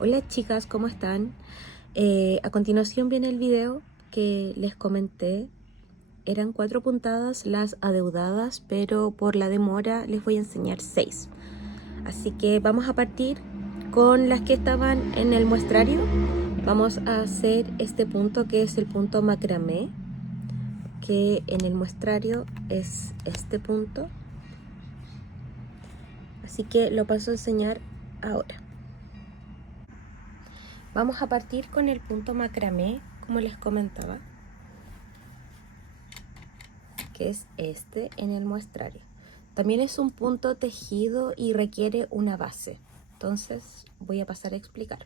Hola chicas, ¿cómo están? A continuación viene el video que les comenté. Eran 4 puntadas las adeudadas, pero por la demora les voy a enseñar 6. Así que vamos a partir con las que estaban en el muestrario. Vamos a hacer este punto que es el punto macramé, que en el muestrario es este punto. Así que lo paso a enseñar ahora. Vamos a partir con el punto macramé, como les comentaba, que es este en el muestrario. También es un punto tejido y requiere una base. Entonces voy a pasar a explicar.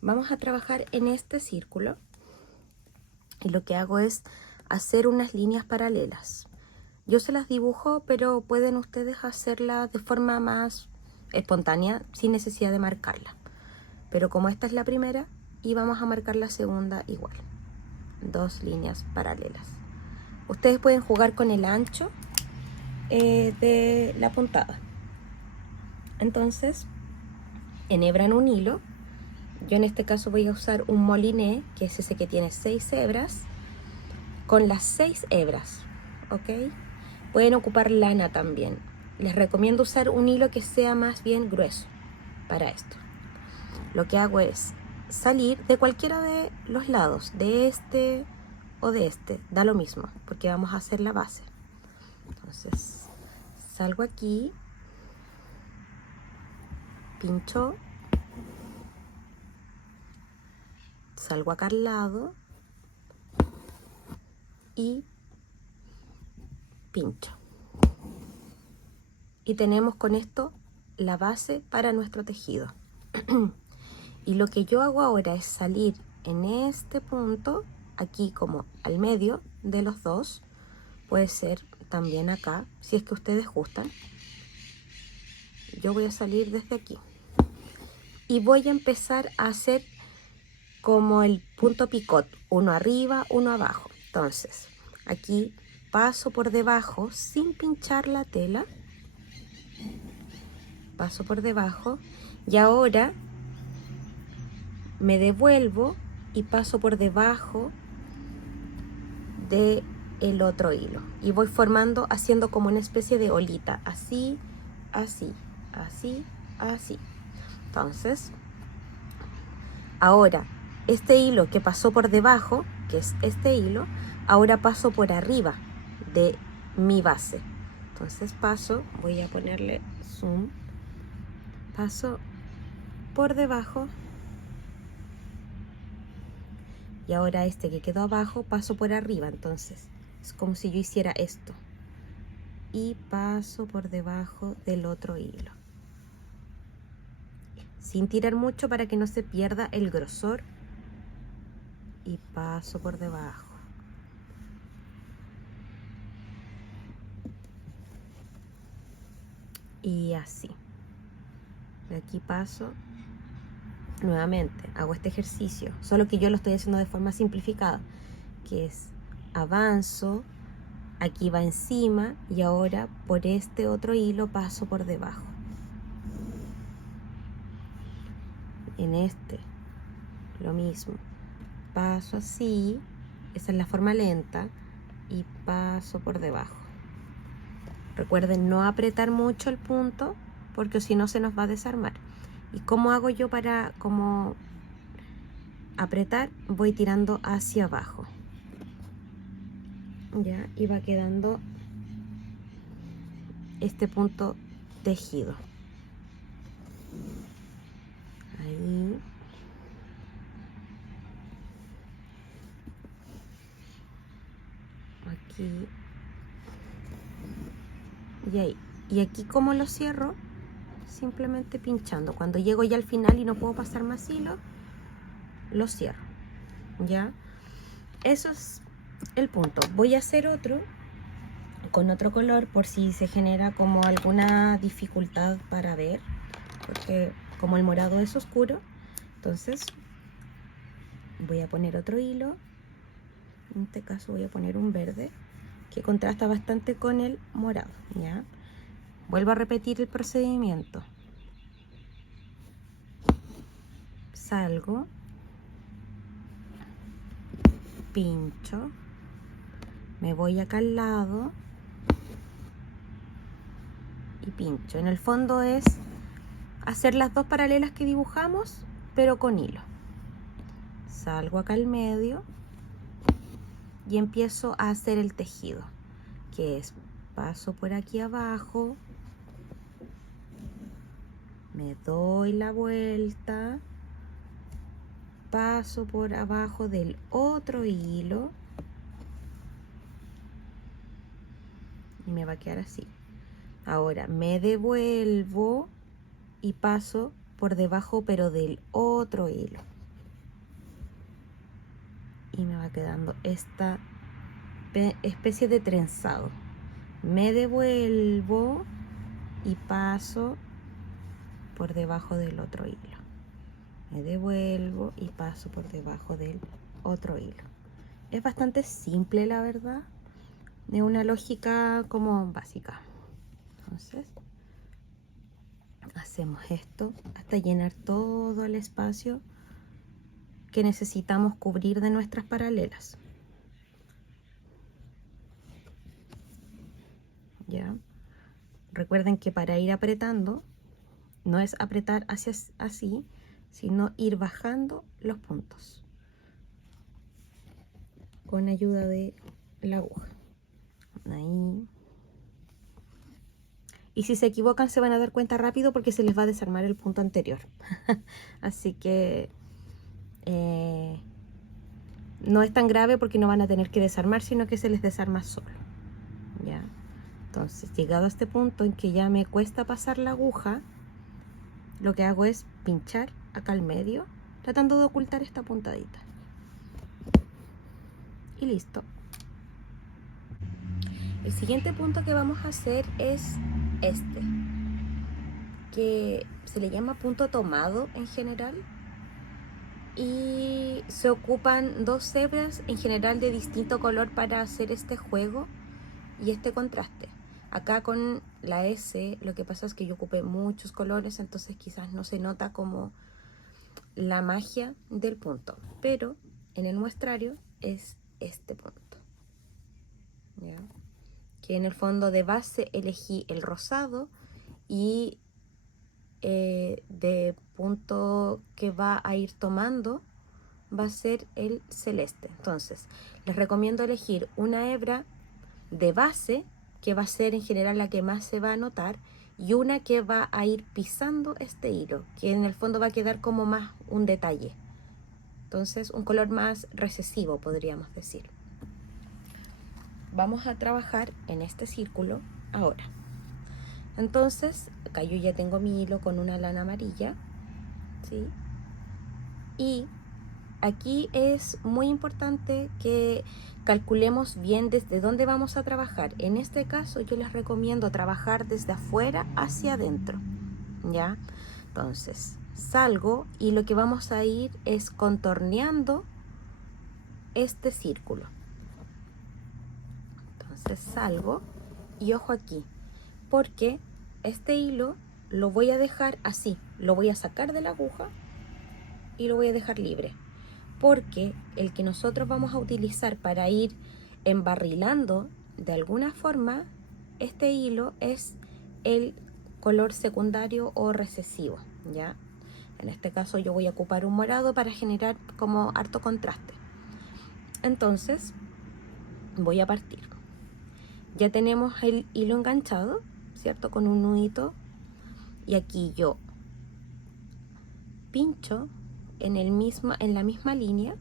Vamos a trabajar en este círculo y lo que hago es hacer unas líneas paralelas. Yo se las dibujo, pero pueden ustedes hacerlas de forma más espontánea sin necesidad de marcarla. Pero como esta es la primera, y vamos a marcar la segunda igual. 2 líneas paralelas. Ustedes pueden jugar con el ancho de la puntada. Entonces enhebran un hilo. Yo en este caso voy a usar un moliné, que es ese que tiene 6 hebras, con las 6 hebras, ¿ok? Pueden ocupar lana también. Les recomiendo usar un hilo que sea más bien grueso para esto. Lo que hago es salir de cualquiera de los lados, de este o de este, da lo mismo, porque vamos a hacer la base. Entonces salgo aquí, pincho, salgo acá al lado y pincho. Y tenemos con esto la base para nuestro tejido. Y lo que yo hago ahora es salir en este punto, aquí como al medio de los dos. Puede ser también acá, si es que ustedes gustan. Yo voy a salir desde aquí. Y voy a empezar a hacer como el punto picot, uno arriba, uno abajo. Entonces, aquí paso por debajo sin pinchar la tela. Paso por debajo y ahora me devuelvo y paso por debajo de el otro hilo y voy formando, haciendo como una especie de olita, así, así, así, así. Entonces, ahora este hilo que pasó por debajo, que es este hilo, ahora paso por arriba de mi base. Entonces paso, voy a ponerle zoom, paso por debajo y ahora este que quedó abajo paso por arriba. Entonces es como si yo hiciera esto y paso por debajo del otro hilo sin tirar mucho para que no se pierda el grosor y paso por debajo y así. De aquí paso nuevamente, hago este ejercicio, solo que yo lo estoy haciendo de forma simplificada, que es avanzo, aquí va encima y ahora por este otro hilo paso por debajo. En este lo mismo, paso así, esa es la forma lenta, y paso por debajo. Recuerden no apretar mucho el punto porque si no se nos va a desarmar. ¿Y cómo hago yo para como apretar? Voy tirando hacia abajo, ya, y va quedando este punto tejido. Ahí. Aquí. Y ahí. Y aquí como lo cierro, simplemente pinchando. Cuando llego ya al final y no puedo pasar más hilo, lo cierro. ¿Ya? Eso es el punto. Voy a hacer otro con otro color por si se genera como alguna dificultad para ver, porque como el morado es oscuro, entonces voy a poner otro hilo. En este caso voy a poner un verde que contrasta bastante con el morado, ¿ya? Vuelvo a repetir el procedimiento. salgo, pincho, me voy acá al lado y pincho. En el fondo es hacer las dos paralelas que dibujamos, pero con hilo. Salgo acá al medio y empiezo a hacer el tejido, que es paso por aquí abajo, me doy la vuelta, paso por abajo del otro hilo y me va a quedar así. Ahora me devuelvo y paso por debajo pero del otro hilo y me va quedando esta especie de trenzado. Me devuelvo y paso por debajo del otro hilo. Me devuelvo y paso por debajo del otro hilo. Es bastante simple, la verdad. Es una lógica como básica. Entonces, hacemos esto hasta llenar todo el espacio que necesitamos cubrir de nuestras paralelas. ¿Ya? Recuerden que para ir apretando, no es apretar hacia así, sino ir bajando los puntos con ayuda de la aguja. Ahí. Y si se equivocan se van a dar cuenta rápido porque se les va a desarmar el punto anterior. Así que no es tan grave porque no van a tener que desarmar, sino que se les desarma solo. ¿Ya? Entonces, llegado a este punto en que ya me cuesta pasar la aguja, lo que hago es pinchar acá al medio, tratando de ocultar esta puntadita. Y listo. El siguiente punto que vamos a hacer es este, que se le llama punto tomado en general, y se ocupan dos hebras en general de distinto color para hacer este juego y este contraste. Acá con la S lo que pasa es que yo ocupé muchos colores, entonces quizás no se nota como la magia del punto, pero en el muestrario es este punto, ¿ya? Que en el fondo de base elegí el rosado y de punto que va a ir tomando va a ser el celeste. Entonces les recomiendo elegir una hebra de base, que va a ser en general la que más se va a notar, y una que va a ir pisando este hilo, que en el fondo va a quedar como más un detalle. Entonces un color más recesivo, podríamos decir. Vamos a trabajar en este círculo ahora. Entonces acá yo ya tengo mi hilo con una lana amarilla, ¿sí? Y aquí es muy importante que calculemos bien desde dónde vamos a trabajar. En este caso yo les recomiendo trabajar desde afuera hacia adentro, ¿ya? Entonces salgo y lo que vamos a ir es contorneando este círculo. Entonces salgo y ojo aquí, porque este hilo lo voy a dejar así, lo voy a sacar de la aguja y lo voy a dejar libre, porque el que nosotros vamos a utilizar para ir embarrilando de alguna forma, este hilo es el color secundario o recesivo, ¿ya? En este caso yo voy a ocupar un morado para generar como harto contraste. Entonces voy a partir. Ya tenemos el hilo enganchado, ¿cierto? Con un nudito, y aquí yo pincho en la misma línea,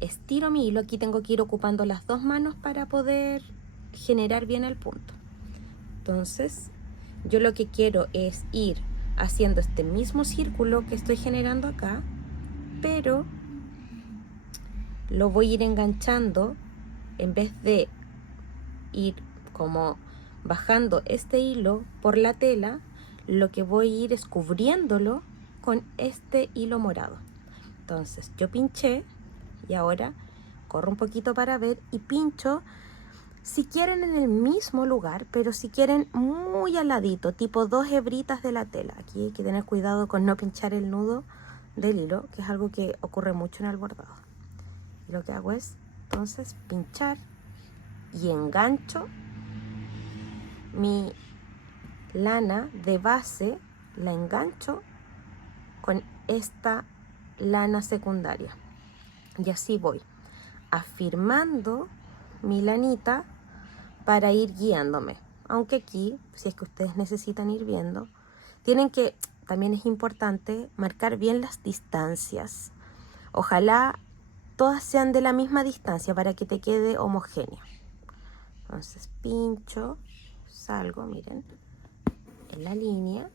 estiro mi hilo. Aquí tengo que ir ocupando las dos manos para poder generar bien el punto. Entonces yo lo que quiero es ir haciendo este mismo círculo que estoy generando acá, pero lo voy a ir enganchando. En vez de ir como bajando este hilo por la tela, lo que voy a ir es cubriéndolo con este hilo morado. Entonces yo pinché y ahora corro un poquito para ver y pincho Si quieren en el mismo lugar, pero si quieren muy al ladito, tipo 2 hebritas de la tela. Aquí hay que tener cuidado con no pinchar el nudo del hilo, que es algo que ocurre mucho en el bordado. Y lo que hago es entonces pinchar y engancho mi lana de base, la engancho con esta lana secundaria. Y así voy afirmando mi lanita para ir guiándome. Aunque aquí, si es que ustedes necesitan ir viendo, tienen que, también es importante, marcar bien las distancias. Ojalá todas sean de la misma distancia para que te quede homogéneo. Entonces pincho, salgo, miren, en la línea,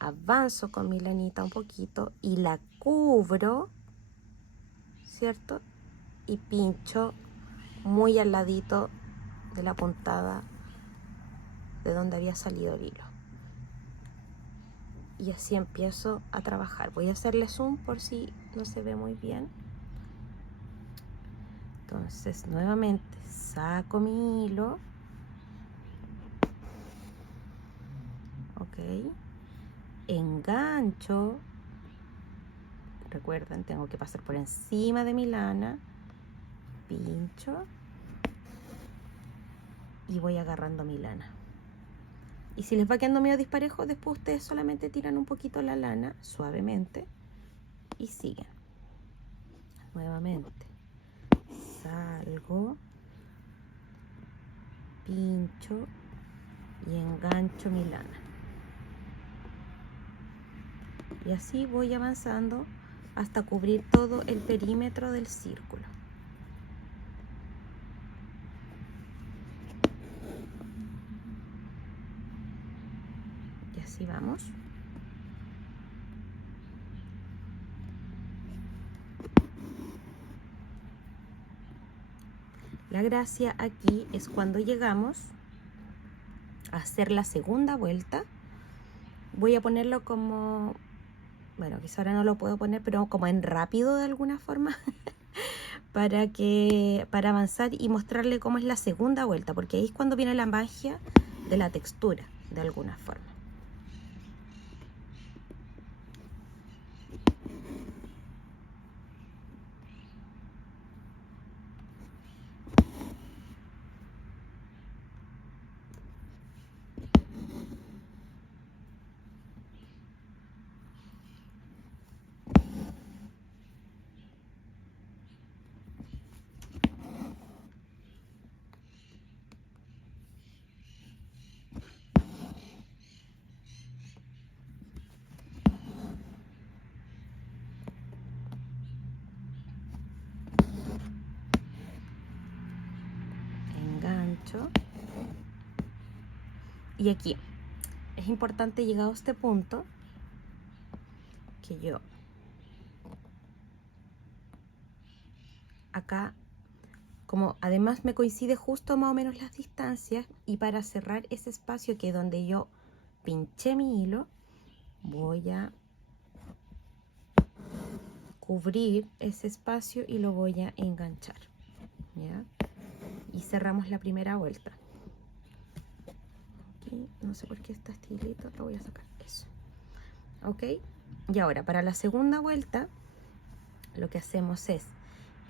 avanzo con mi lanita un poquito y la cubro, ¿cierto? Y pincho muy al ladito de la puntada de donde había salido el hilo. Y así empiezo a trabajar. Voy a hacerle zoom por si no se ve muy bien. Entonces nuevamente saco mi hilo, ok, engancho, recuerden, tengo que pasar por encima de mi lana, pincho y voy agarrando mi lana. Y si les va quedando medio disparejo, después ustedes solamente tiran un poquito la lana suavemente y siguen. Nuevamente salgo, pincho y engancho mi lana. Y así voy avanzando hasta cubrir todo el perímetro del círculo. Y así vamos. La gracia aquí es cuando llegamos a hacer la segunda vuelta. Voy a ponerlo como, bueno, quizá ahora no lo puedo poner, pero como en rápido de alguna forma, para avanzar y mostrarle cómo es la segunda vuelta, porque ahí es cuando viene la magia de la textura, de alguna forma. Engancho. Y aquí es importante, llegado a este punto, que yo acá, como además me coincide justo más o menos las distancias, y para cerrar ese espacio que es donde yo pinché mi hilo, voy a cubrir ese espacio y lo voy a enganchar, ¿ya? Y cerramos la primera vuelta. Aquí, no sé por qué está este hilito, lo voy a sacar, eso. Ok, y ahora para la segunda vuelta lo que hacemos es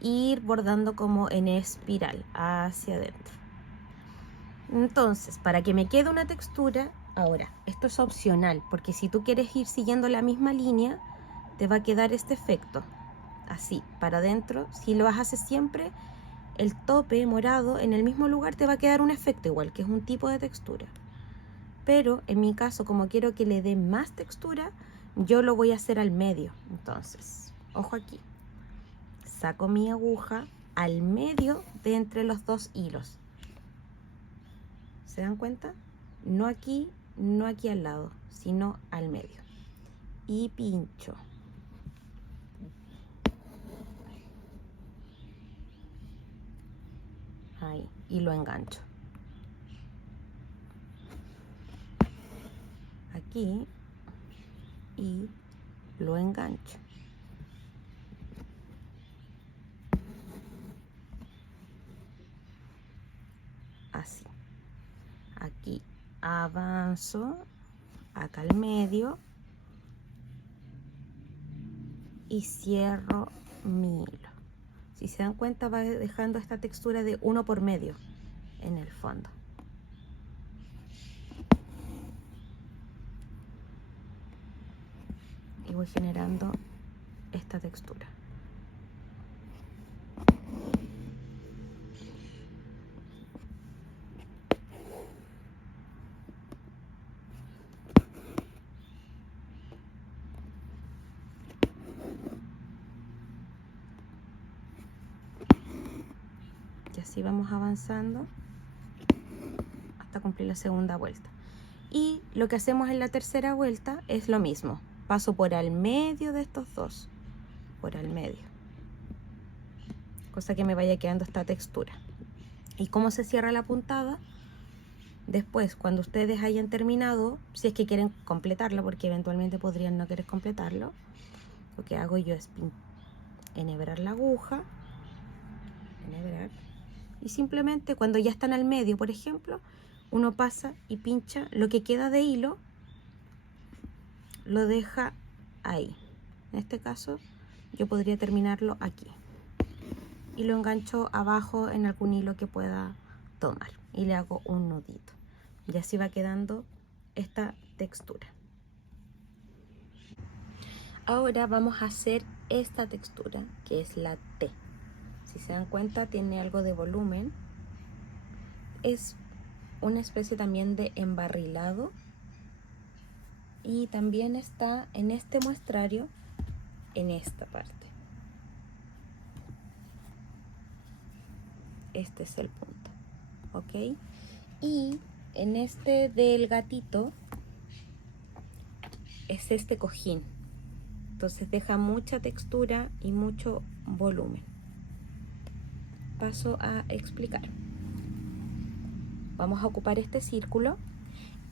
ir bordando como en espiral hacia adentro. Entonces, para que me quede una textura, ahora, esto es opcional, porque si tú quieres ir siguiendo la misma línea, te va a quedar este efecto, así, para adentro. Si lo haces siempre, el tope morado en el mismo lugar te va a quedar un efecto igual, que es un tipo de textura. Pero en mi caso, como quiero que le dé más textura, yo lo voy a hacer al medio. Entonces, ojo aquí, saco mi aguja al medio de entre los dos hilos. ¿Se dan cuenta? No aquí, no aquí al lado, sino al medio. Y pincho. Ahí, y lo engancho. Aquí, y lo engancho. avanzo acá al medio y cierro mi hilo. Si se dan cuenta, va dejando esta textura de uno por medio en el fondo. Y voy generando esta textura. Y así vamos avanzando hasta cumplir la segunda vuelta. Y lo que hacemos en la tercera vuelta es lo mismo. Paso por al medio de estos dos, por al medio, cosa que me vaya quedando esta textura. ¿Y cómo se cierra la puntada? Después, cuando ustedes hayan terminado, si es que quieren completarlo, porque eventualmente podrían no querer completarlo, lo que hago yo es enhebrar la aguja, enhebrar, y simplemente cuando ya están al medio, por ejemplo, uno pasa y pincha lo que queda de hilo, lo deja ahí. En este caso yo podría terminarlo aquí y lo engancho abajo en algún hilo que pueda tomar y le hago un nudito, y así va quedando esta textura. Ahora vamos a hacer esta textura, que es la T. Si se dan cuenta, tiene algo de volumen, es una especie también de embarrilado, y también está en este muestrario, en esta parte. Este es el punto, ¿ok? Y en este del gatito es este cojín, entonces deja mucha textura y mucho volumen. Paso a explicar. Vamos a ocupar este círculo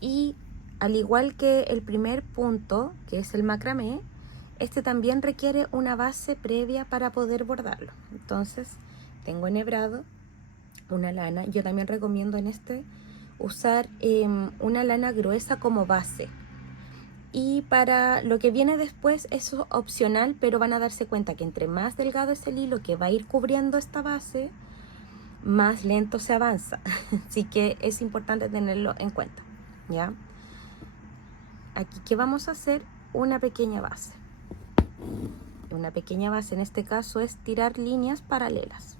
y al igual que el primer punto, que es el macramé, este también requiere una base previa para poder bordarlo. Entonces tengo enhebrado una lana. Yo también recomiendo en este usar una lana gruesa como base. Y para lo que viene después, eso es opcional, pero van a darse cuenta que entre más delgado es el hilo que va a ir cubriendo esta base, más lento se avanza. Así que es importante tenerlo en cuenta, ¿ya? Aquí, ¿qué vamos a hacer? Una pequeña base. Una pequeña base en este caso es tirar líneas paralelas.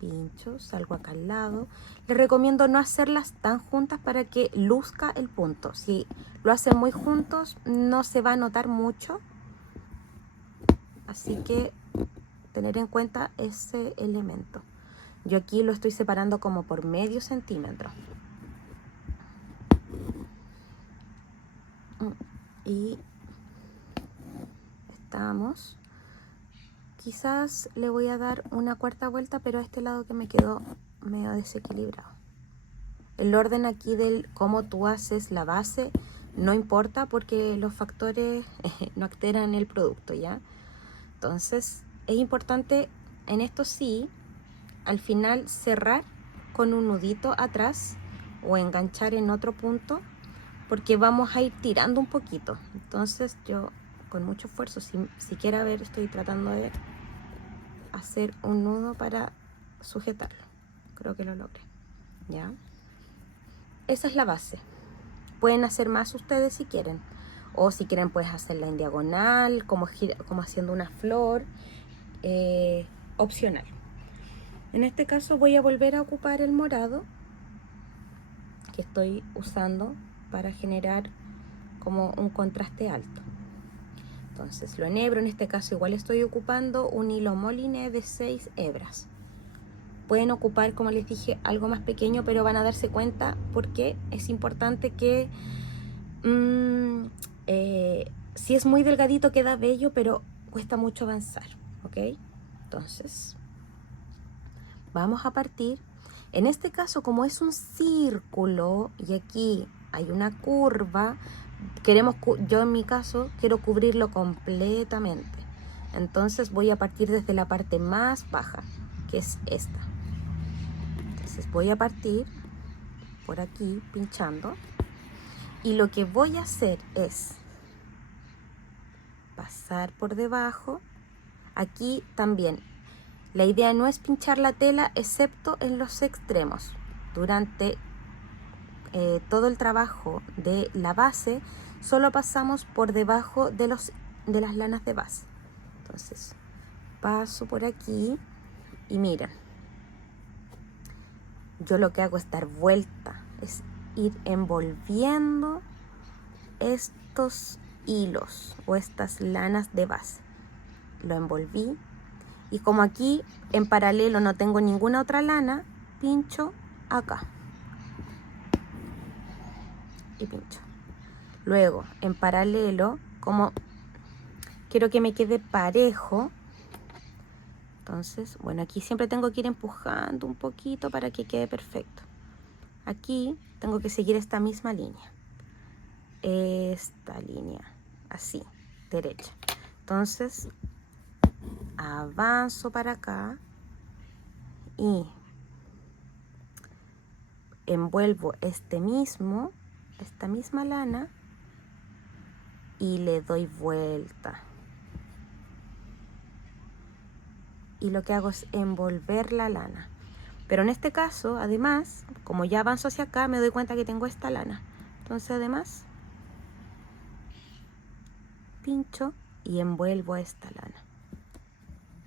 Pincho, salgo acá al lado. Les recomiendo no hacerlas tan juntas para que luzca el punto. Si lo hacen muy juntos, no se va a notar mucho. Así que tener en cuenta ese elemento. Yo aquí lo estoy separando como por medio centímetro. Y estamos. Quizás le voy a dar una cuarta vuelta, pero a este lado que me quedó medio desequilibrado. El orden aquí del cómo tú haces la base no importa, porque los factores no alteran el producto, ¿ya? Entonces es importante en esto sí, al final cerrar con un nudito atrás o enganchar en otro punto, porque vamos a ir tirando un poquito. Entonces yo con mucho esfuerzo, si siquiera ver, estoy tratando de hacer un nudo para sujetarlo. Creo que lo logré, ¿ya? Esa es la base. Pueden hacer más ustedes si quieren, o si quieren puedes hacerla en diagonal, como haciendo una flor, opcional. En este caso voy a volver a ocupar el morado que estoy usando para generar como un contraste alto. Entonces lo enhebro. En este caso igual estoy ocupando un hilo moliné de 6 hebras. Pueden ocupar, como les dije, algo más pequeño, pero van a darse cuenta porque es importante que si es muy delgadito queda bello, pero cuesta mucho avanzar, ¿ok? Entonces vamos a partir. En este caso, como es un círculo y aquí hay una curva, yo en mi caso quiero cubrirlo completamente. Entonces voy a partir desde la parte más baja, que es esta. Entonces, Entonces voy a partir por aquí pinchando, y lo que voy a hacer es pasar por debajo. Aquí también la idea no es pinchar la tela excepto en los extremos. Durante todo el trabajo de la base solo pasamos por debajo de las lanas de base. Entonces paso por aquí y miren, yo lo que hago es dar vuelta, es ir envolviendo estos hilos o estas lanas de base. Lo envolví, y como aquí en paralelo no tengo ninguna otra lana, pincho acá y pincho. Luego en paralelo, como quiero que me quede parejo, entonces, bueno, aquí siempre tengo que ir empujando un poquito para que quede perfecto. Aquí tengo que seguir esta misma línea, esta línea, así, derecha. Entonces avanzo para acá y envuelvo esta misma lana y le doy vuelta. Y lo que hago es envolver la lana. Pero en este caso, además, como ya avanzo hacia acá, me doy cuenta que tengo esta lana. Entonces, además, pincho y envuelvo esta lana.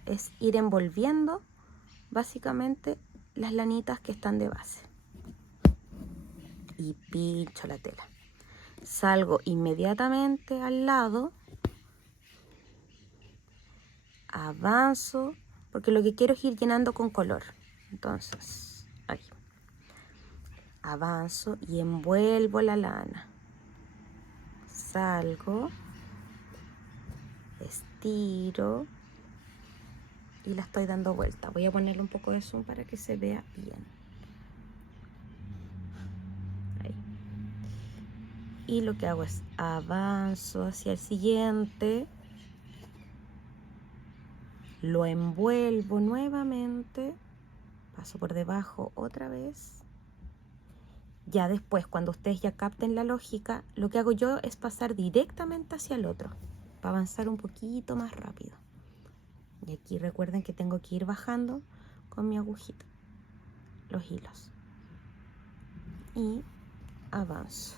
Es ir envolviendo básicamente las lanitas que están de base. Y pincho la tela. Salgo inmediatamente al lado. Avanzo, porque lo que quiero es ir llenando con color. Entonces, ahí. Avanzo y envuelvo la lana. Salgo, estiro y la estoy dando vuelta. Voy a ponerle un poco de zoom para que se vea bien. Ahí. Y lo que hago es avanzo hacia el siguiente, lo envuelvo nuevamente, paso por debajo otra vez. Ya después, cuando ustedes ya capten la lógica, lo que hago yo es pasar directamente hacia el otro para avanzar un poquito más rápido. Y aquí recuerden que tengo que ir bajando con mi agujita los hilos. Y avanzo.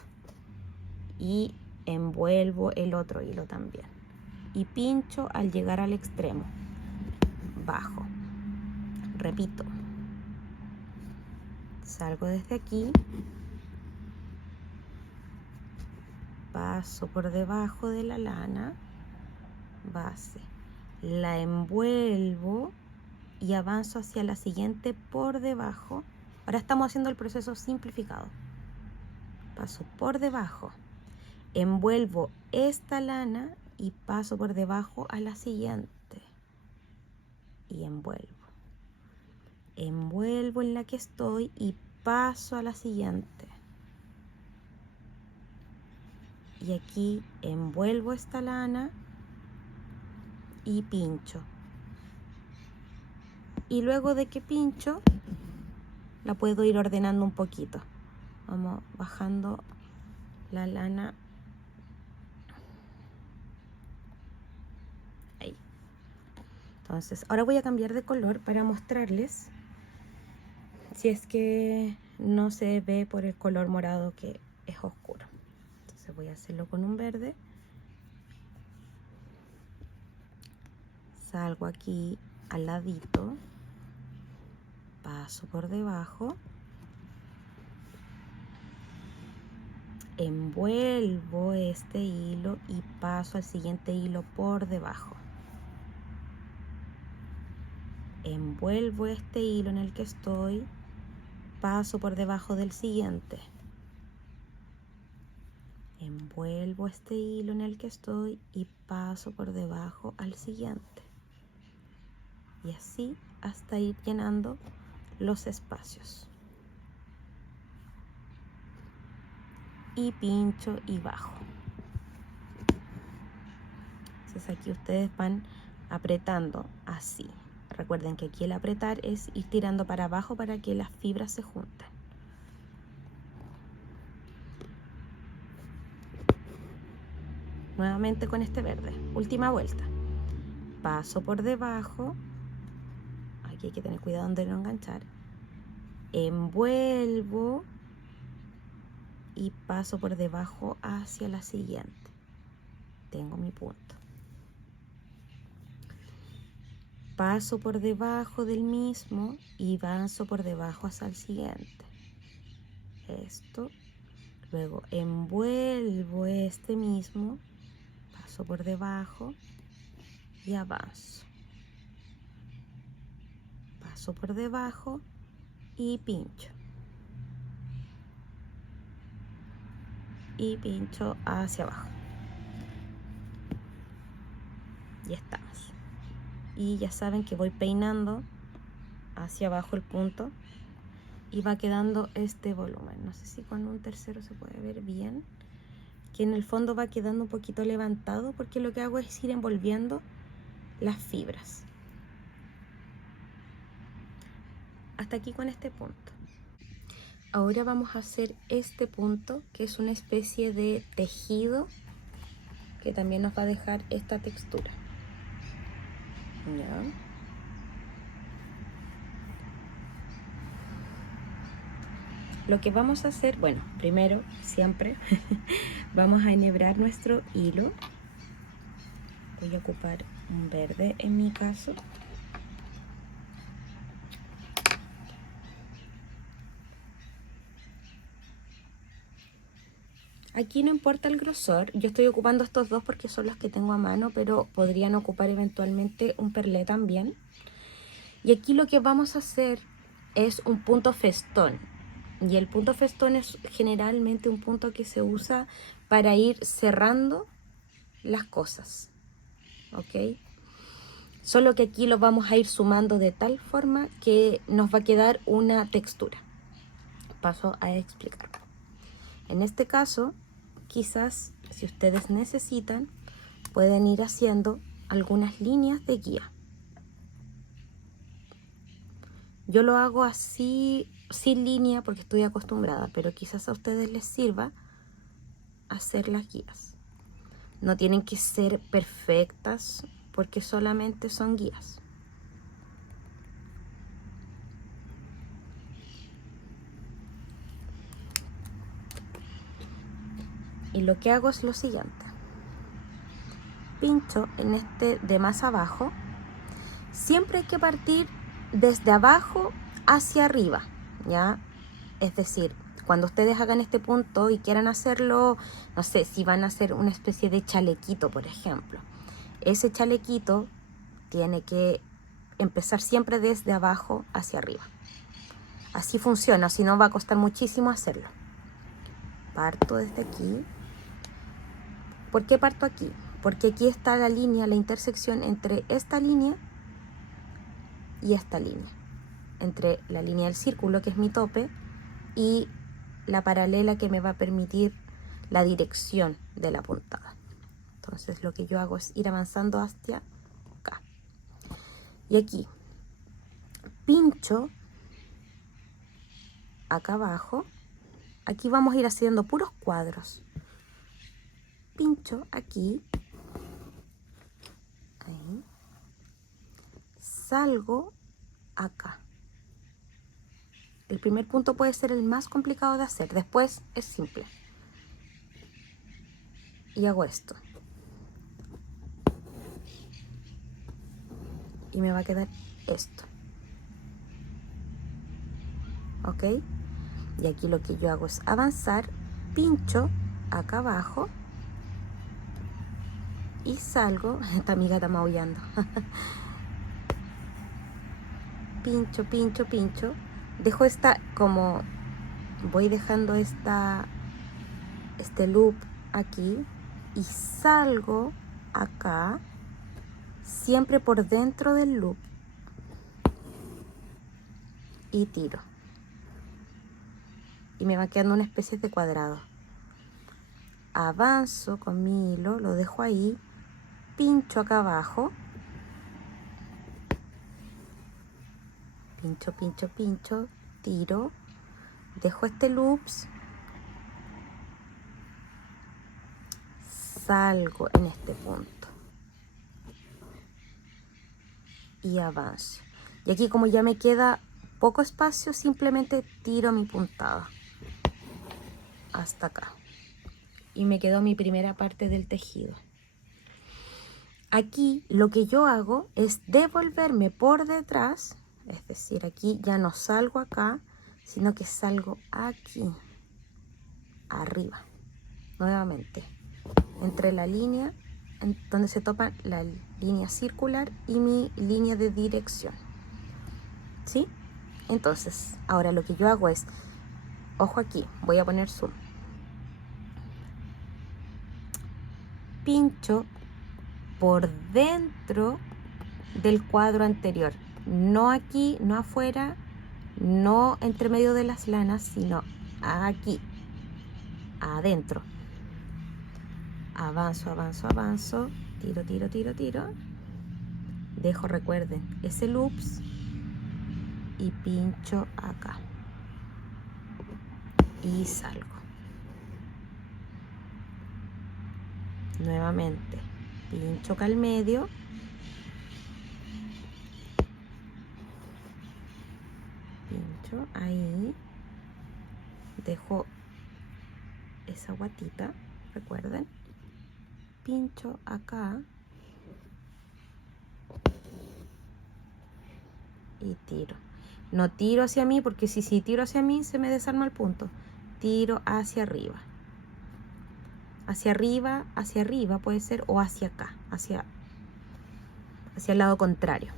Y envuelvo el otro hilo también. Y pincho al llegar al extremo. Bajo. Repito. Salgo desde aquí. Paso por debajo de la lana base. La envuelvo y avanzo hacia la siguiente por debajo. Ahora estamos haciendo el proceso simplificado. Paso por debajo, envuelvo esta lana y paso por debajo a la siguiente. Y envuelvo en la que estoy y paso a la siguiente. Y aquí envuelvo esta lana y pincho. Y luego de que pincho, la puedo ir ordenando un poquito. Vamos bajando la lana. Ahí. Entonces, ahora voy a cambiar de color para mostrarles si es que no se ve por el color morado que es oscuro. Entonces voy a hacerlo con un verde. Salgo aquí al ladito, paso por debajo, envuelvo este hilo y paso al siguiente hilo por debajo. Envuelvo este hilo en el que estoy, paso por debajo del siguiente. Envuelvo este hilo en el que estoy y paso por debajo al siguiente. Y así hasta ir llenando los espacios. Y pincho y bajo. Entonces aquí ustedes van apretando así, Recuerden que aquí el apretar es ir tirando para abajo para que las fibras se junten. Nuevamente con este verde, última vuelta. Paso por debajo, aquí hay que tener cuidado de no enganchar. Envuelvo y paso por debajo hacia la siguiente. Tengo mi punto. Paso por debajo del mismo y avanzo por debajo hacia el siguiente. Esto. Luego envuelvo este mismo, paso por debajo y avanzo. Paso por debajo y pincho. Y pincho hacia abajo. Ya estamos. Y ya saben que voy peinando hacia abajo el punto y va quedando este volumen. No sé si con un tercero se puede ver bien, que en el fondo va quedando un poquito levantado porque lo que hago es ir envolviendo las fibras. Hasta aquí con este punto. Ahora vamos a hacer este punto, que es una especie de tejido que también nos va a dejar esta textura. ¿Ya? Lo que vamos a hacer, bueno, primero, siempre, vamos a enhebrar nuestro hilo. Voy a ocupar un verde en mi caso. Aquí no importa el grosor, yo estoy ocupando estos dos porque son los que tengo a mano, pero podrían ocupar eventualmente un perlé también. Y aquí lo que vamos a hacer es un punto festón. Y el punto festón es generalmente un punto que se usa para ir cerrando las cosas. ¿Ok? Solo que aquí lo vamos a ir sumando de tal forma que nos va a quedar una textura. Paso a explicarlo. En este caso, quizás si ustedes necesitan, pueden ir haciendo algunas líneas de guía. Yo lo hago así, sin línea, porque estoy acostumbrada, pero quizás a ustedes les sirva hacer las guías. No tienen que ser perfectas, porque solamente son guías. Y lo que hago es lo siguiente. Pincho en este de más abajo. Siempre hay que partir desde abajo hacia arriba, ¿ya? Es decir, cuando ustedes hagan este punto y quieran hacerlo, no sé, si van a hacer una especie de chalequito, por ejemplo. Ese chalequito tiene que empezar siempre desde abajo hacia arriba. Así funciona, si no va a costar muchísimo hacerlo. Parto desde aquí. ¿Por qué parto aquí? Porque aquí está la línea, la intersección entre esta línea y esta línea. Entre la línea del círculo, que es mi tope, y la paralela que me va a permitir la dirección de la puntada. Entonces lo que yo hago es ir avanzando hacia acá. Y aquí pincho acá abajo. Aquí vamos a ir haciendo puros cuadros. Pincho aquí. Ahí. Salgo acá. El primer punto puede ser el más complicado de hacer. Después es simple. Y hago esto. Y me va a quedar esto. ¿Ok? Y aquí lo que yo hago es avanzar, pincho acá abajo y salgo. Esta amiga está maullando. Pincho, pincho, pincho. Dejo esta como... Voy dejando este loop aquí y salgo acá, siempre por dentro del loop. Y tiro. Y me va quedando una especie de cuadrado. Avanzo con mi hilo, lo dejo ahí, pincho acá abajo pincho, pincho, pincho, tiro, dejo este loops, salgo en este punto y avanzo. Y aquí, como ya me queda poco espacio, simplemente tiro mi puntada hasta acá y me quedó mi primera parte del tejido. Aquí lo que yo hago es devolverme por detrás, es decir, aquí ya no salgo acá, sino que salgo aquí, arriba, nuevamente, entre la línea donde se topa la línea circular y mi línea de dirección, ¿sí? Entonces, ahora lo que yo hago es, ojo aquí, voy a poner zoom, pincho por dentro del cuadro anterior, no aquí, no afuera, no entre medio de las lanas, sino aquí, adentro. Avanzo, avanzo, avanzo, tiro, tiro, tiro, tiro, dejo, recuerden, ese loops y pincho acá y salgo. Nuevamente pincho acá al medio, pincho ahí, dejo esa guatita, recuerden, pincho acá y tiro. No tiro hacia mí, porque si tiro hacia mí se me desarma el punto. Tiro hacia arriba, hacia arriba puede ser, o hacia acá, hacia el lado contrario.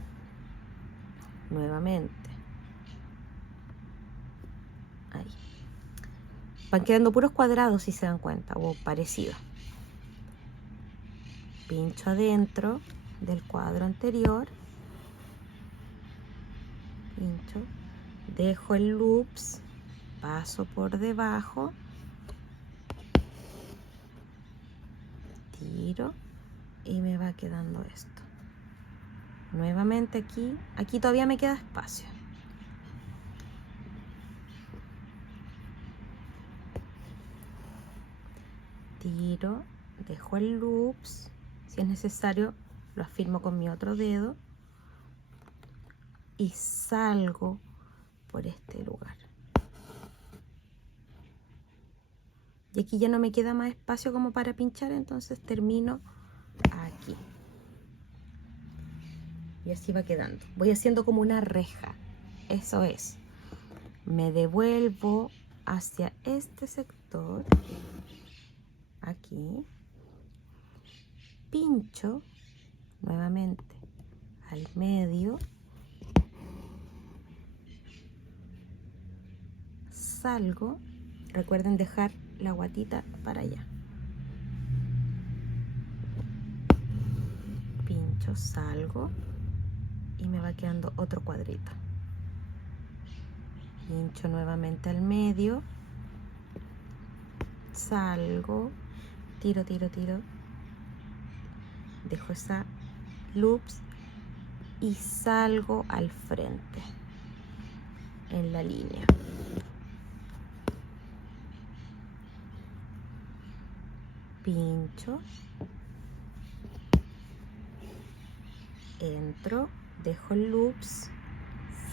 Nuevamente ahí. Van quedando puros cuadrados, si se dan cuenta, o parecido. Pincho adentro del cuadro anterior, pincho, dejo el loops, paso por debajo, tiro y me va quedando esto. Nuevamente aquí todavía me queda espacio. Tiro, dejo el loops, si es necesario lo afirmo con mi otro dedo y salgo por este lugar. Y aquí ya no me queda más espacio como para pinchar, entonces termino aquí. Y así va quedando. Voy haciendo como una reja. Eso es. Me devuelvo hacia este sector. Aquí. Pincho nuevamente al medio. Salgo. Recuerden dejar la guatita para allá. Pincho, salgo. Y me va quedando otro cuadrito. Pincho nuevamente al medio. Salgo. Tiro, tiro, tiro. Dejo esa loops y salgo al frente en la línea. Pincho, entro, dejo el loops,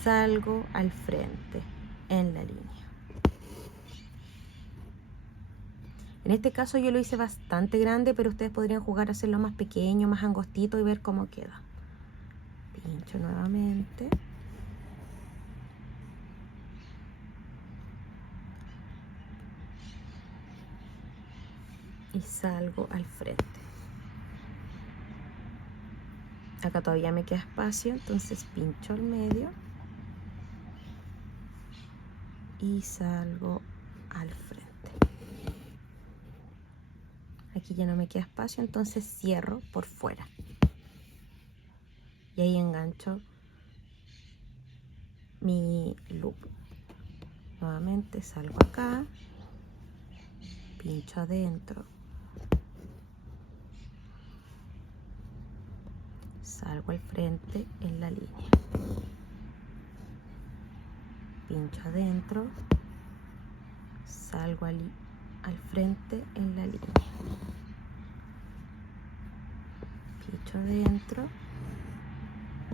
salgo al frente en la línea. En este caso yo lo hice bastante grande, pero ustedes podrían jugar a hacerlo más pequeño, más angostito y ver cómo queda. Pincho nuevamente. Y salgo al frente. Acá todavía me queda espacio, entonces pincho al medio y salgo al frente. Aquí ya no me queda espacio, entonces cierro por fuera. Y ahí engancho mi loop. Nuevamente salgo acá, pincho adentro, salgo al frente en la línea. pincho adentro, salgo al frente en la línea, pincho adentro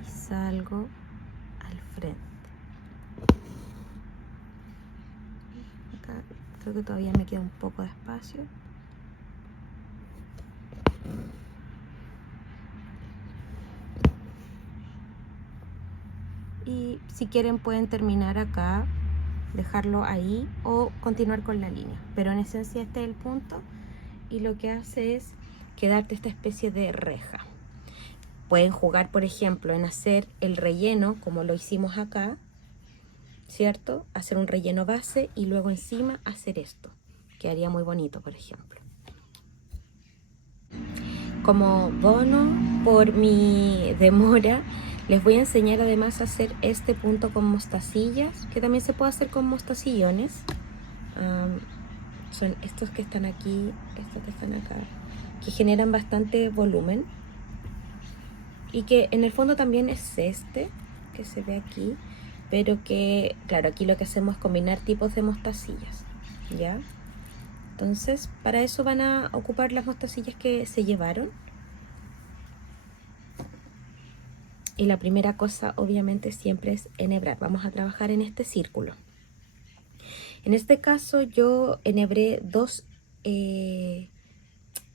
y salgo al frente. Acá creo que todavía me queda un poco de espacio. Y si quieren pueden terminar acá, dejarlo ahí o continuar con la línea, pero en esencia este es el punto y lo que hace es quedarte esta especie de reja. Pueden jugar, por ejemplo, en hacer el relleno como lo hicimos acá, ¿cierto? Hacer un relleno base y luego encima hacer esto. Quedaría muy bonito, por ejemplo. Como bono por mi demora, les voy a enseñar además a hacer este punto con mostacillas, que también se puede hacer con mostacillones. Son estos que están aquí, estos que están acá, que generan bastante volumen. Y que en el fondo también es este, que se ve aquí, pero que, claro, aquí lo que hacemos es combinar tipos de mostacillas, ¿ya? Entonces, para eso van a ocupar las mostacillas que se llevaron. Y la primera cosa, obviamente, siempre es enhebrar. Vamos a trabajar en este círculo. En este caso, yo enhebré 2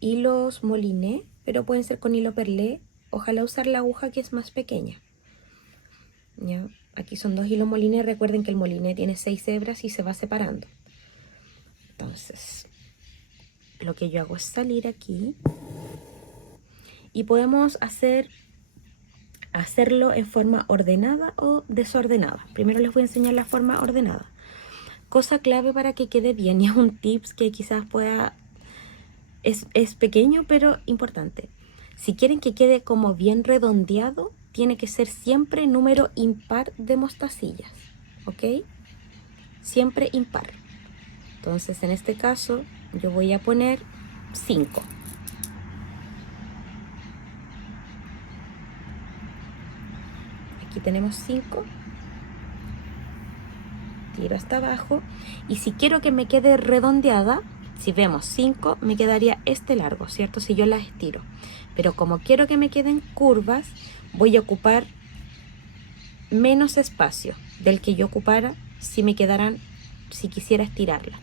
hilos moliné, pero pueden ser con hilo perlé. Ojalá usar la aguja que es más pequeña. ¿Ya? Aquí son 2 hilos moliné. Recuerden que el moliné tiene 6 hebras y se va separando. Entonces, lo que yo hago es salir aquí. Y podemos hacerlo en forma ordenada o desordenada. Primero les voy a enseñar la forma ordenada. Cosa clave para que quede bien, y es un tips que quizás pueda... Es pequeño pero importante. Si quieren que quede como bien redondeado, tiene que ser siempre número impar de mostacillas, ¿ok? Siempre impar. Entonces en este caso yo voy a poner 5. Aquí tenemos 5. Tiro hasta abajo. Y si quiero que me quede redondeada, si vemos 5, me quedaría este largo, ¿cierto? Si yo las estiro. Pero como quiero que me queden curvas, voy a ocupar menos espacio del que yo ocupara si me quedaran, si quisiera estirarla.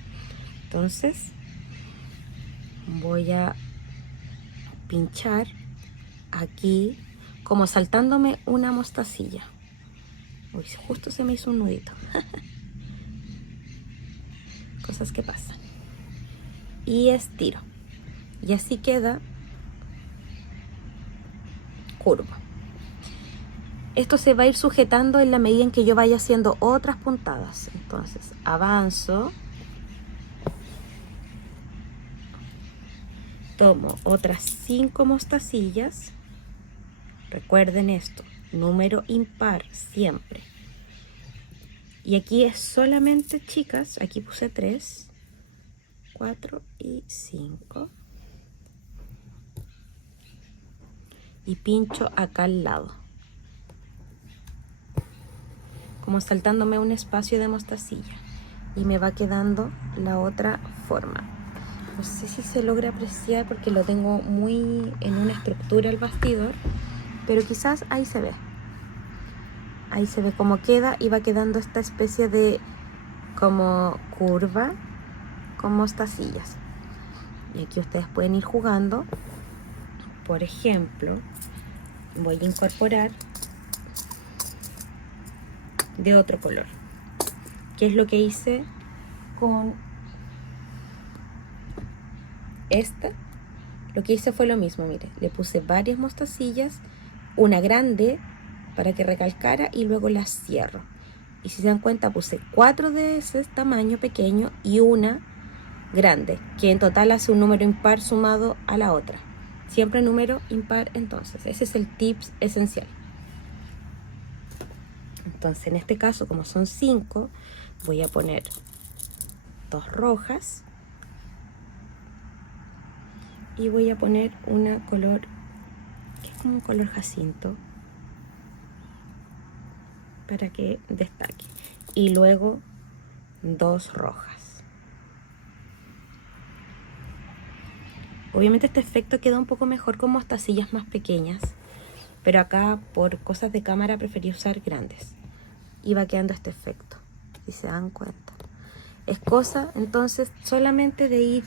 Entonces voy a pinchar aquí como saltándome una mostacilla. Uy, justo se me hizo un nudito. Cosas que pasan. Y estiro. Y así queda curva. Esto se va a ir sujetando en la medida en que yo vaya haciendo otras puntadas. Entonces avanzo, tomo otras 5 mostacillas. Recuerden esto, número impar siempre. Y aquí es solamente, chicas, aquí puse 3, 4 y 5. Y pincho acá al lado, como saltándome un espacio de mostacilla. Y me va quedando la otra forma. No sé si se logra apreciar porque lo tengo muy en una estructura el bastidor, pero quizás ahí se ve. Ahí se ve cómo queda y va quedando esta especie de como curva con mostacillas. Y aquí ustedes pueden ir jugando. Por ejemplo, voy a incorporar de otro color, que es lo que hice con esta. Lo que hice fue lo mismo, mire, le puse varias mostacillas, una grande para que recalcara y luego las cierro. Y si se dan cuenta puse 4 de ese tamaño pequeño y una grande, que en total hace un número impar sumado a la otra. Siempre número impar, entonces ese es el tips esencial. Entonces en este caso, como son 5, voy a poner 2 rojas y voy a poner una color que es como un color jacinto para que destaque. y luego 2 rojas. Obviamente este efecto queda un poco mejor con mostacillas más pequeñas, pero acá por cosas de cámara preferí usar grandes y va quedando este efecto, si se dan cuenta. Es cosa entonces solamente de ir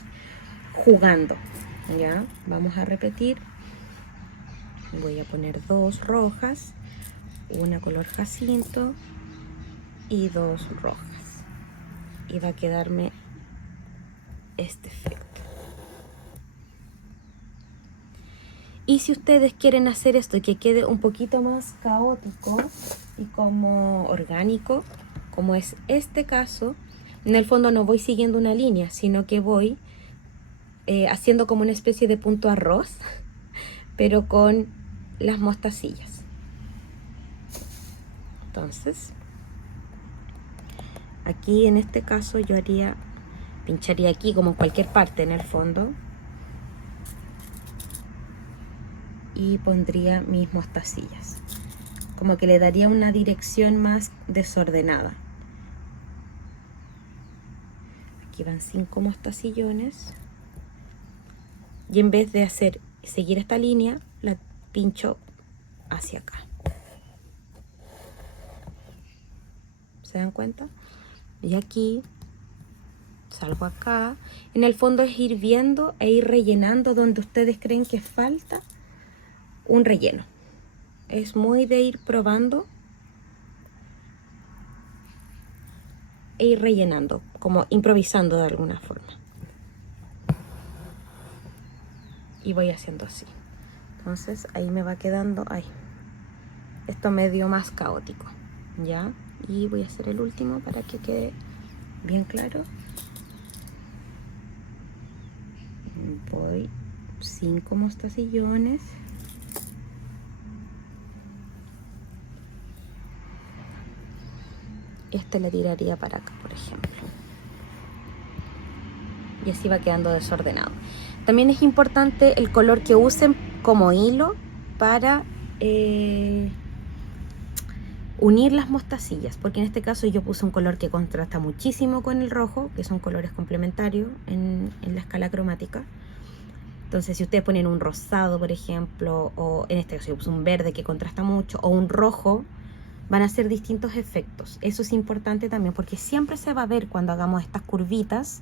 jugando. Ya, vamos a repetir. Voy a poner 2 rojas, una color jacinto y 2 rojas, y va a quedarme este efecto. Y si ustedes quieren hacer esto y que quede un poquito más caótico y como orgánico, como es este caso, en el fondo no voy siguiendo una línea, sino que voy haciendo como una especie de punto arroz, pero con las mostacillas. Entonces, aquí en este caso yo pincharía aquí como en cualquier parte en el fondo y pondría mis mostacillas, como que le daría una dirección más desordenada. Aquí van 5 mostacillones y en vez de seguir esta línea, la pincho hacia acá. ¿Se dan cuenta? Y aquí salgo acá. En el fondo es ir viendo e ir rellenando donde ustedes creen que falta un relleno. Es muy de ir probando e ir rellenando, como improvisando de alguna forma. Y voy haciendo así. Entonces ahí me va quedando, esto medio más caótico, ¿ya? Y voy a hacer el último para que quede bien claro. Voy 5 mostacillones. Este le tiraría para acá, por ejemplo. Y así va quedando desordenado. También es importante el color que usen como hilo para unir las mostacillas, porque en este caso yo puse un color que contrasta muchísimo con el rojo, que son colores complementarios en la escala cromática. Entonces si ustedes ponen un rosado, por ejemplo, o en este caso yo puse un verde que contrasta mucho, o un rojo, van a ser distintos efectos. Eso es importante también, porque siempre se va a ver cuando hagamos estas curvitas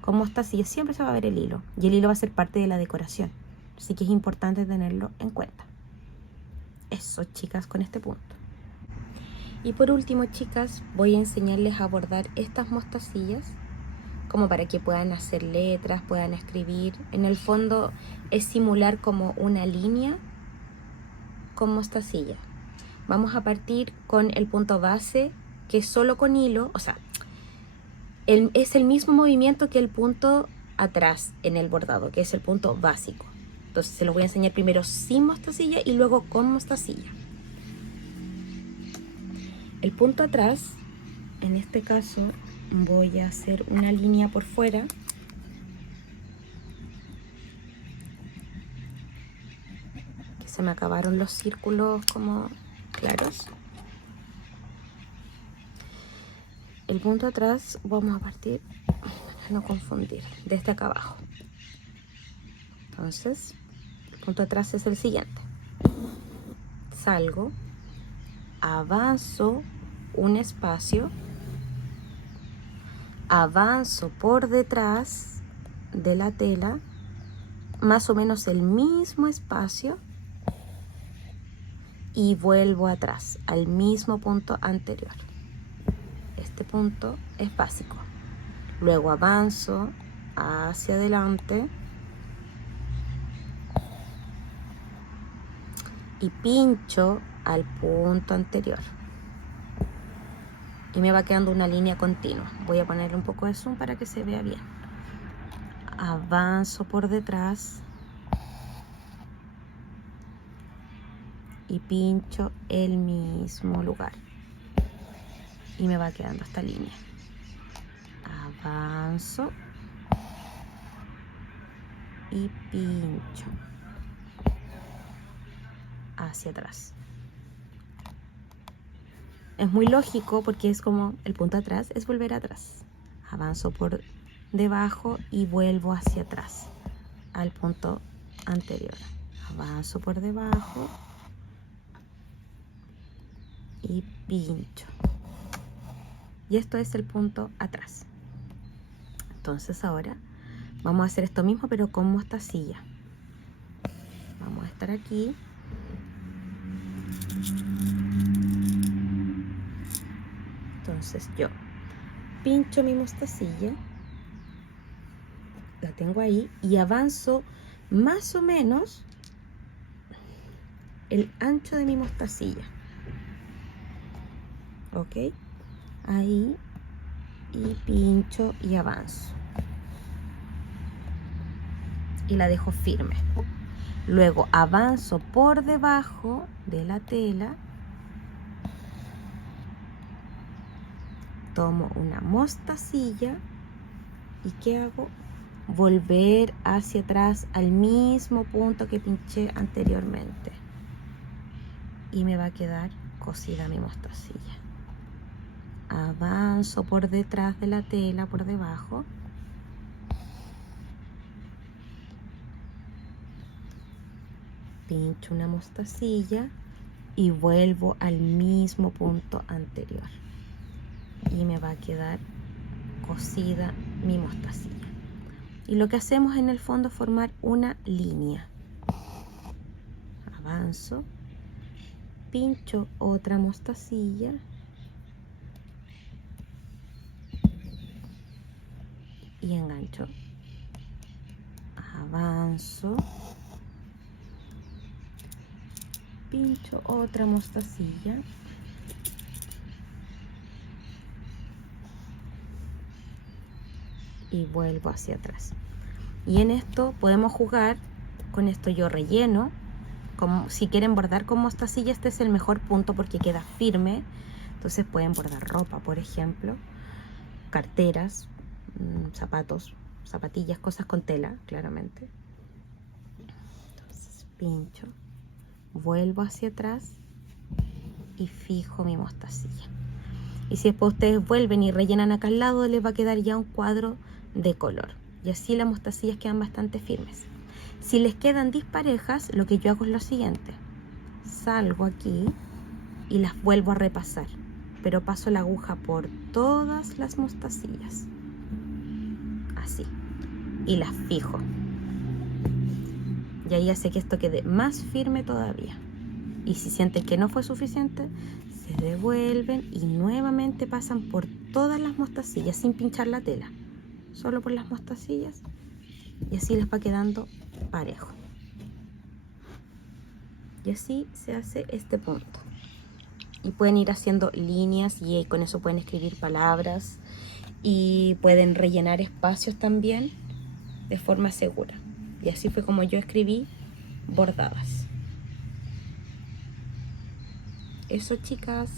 con mostacillas, siempre se va a ver el hilo, y el hilo va a ser parte de la decoración, así que es importante tenerlo en cuenta. Eso, chicas, con este punto. Y por último, chicas, voy a enseñarles a bordar estas mostacillas como para que puedan hacer letras, puedan escribir. En el fondo es simular como una línea con mostacilla. Vamos a partir con el punto base, que es solo con hilo, o sea, es el mismo movimiento que el punto atrás en el bordado, que es el punto básico. Entonces se los voy a enseñar primero sin mostacilla y luego con mostacilla. El punto atrás, en este caso, voy a hacer una línea por fuera. Que se me acabaron los círculos como claros. El punto atrás vamos a partir, para no confundir, desde acá abajo. Entonces, el punto atrás es el siguiente. Salgo, avanzo un espacio, avanzo por detrás de la tela, más o menos el mismo espacio, y vuelvo atrás al mismo punto anterior. Este punto es básico. Luego avanzo hacia adelante y pincho al punto anterior. Y me va quedando una línea continua. Voy a ponerle un poco de zoom para que se vea bien. Avanzo por detrás y pincho el mismo lugar. Y me va quedando esta línea. Avanzo y pincho hacia atrás. es muy lógico porque es como el punto atrás, es volver atrás. Avanzo por debajo y vuelvo hacia atrás al punto anterior. Avanzo por debajo y pincho. Y esto es el punto atrás. Entonces ahora vamos a hacer esto mismo pero con mostacilla. Vamos a estar aquí. Entonces yo pincho mi mostacilla, la tengo ahí y avanzo más o menos el ancho de mi mostacilla. Ok, ahí, y pincho y avanzo y la dejo firme. Luego avanzo por debajo de la tela, tomo una mostacilla y ¿qué hago? Volver hacia atrás al mismo punto que pinché anteriormente y me va a quedar cosida mi mostacilla. Avanzo por detrás de la tela, por debajo, pincho una mostacilla y vuelvo al mismo punto anterior y me va a quedar cosida mi mostacilla. Y lo que hacemos en el fondo es formar una línea. Avanzo, pincho otra mostacilla y engancho. Avanzo, pincho otra mostacilla y vuelvo hacia atrás. Y en esto podemos jugar con esto. Yo relleno, como si quieren bordar con mostacilla, este es el mejor punto porque queda firme. Entonces pueden bordar ropa, por ejemplo, carteras, zapatos, zapatillas, cosas con tela, claramente. Entonces pincho, vuelvo hacia atrás y fijo mi mostacilla. Y si después ustedes vuelven y rellenan acá al lado, les va a quedar ya un cuadro de color. Y así las mostacillas quedan bastante firmes. Si les quedan disparejas, lo que yo hago es lo siguiente. Salgo aquí y las vuelvo a repasar, pero paso la aguja por todas las mostacillas. Así. Y las fijo. Y ahí hace que esto quede más firme todavía. Y si sienten que no fue suficiente, se devuelven y nuevamente pasan por todas las mostacillas sin pinchar la tela, solo por las mostacillas, y así les va quedando parejo. Y así se hace este punto. Y pueden ir haciendo líneas y con eso pueden escribir palabras y pueden rellenar espacios también de forma segura. Y así fue como yo escribí bordadas. Eso, chicas.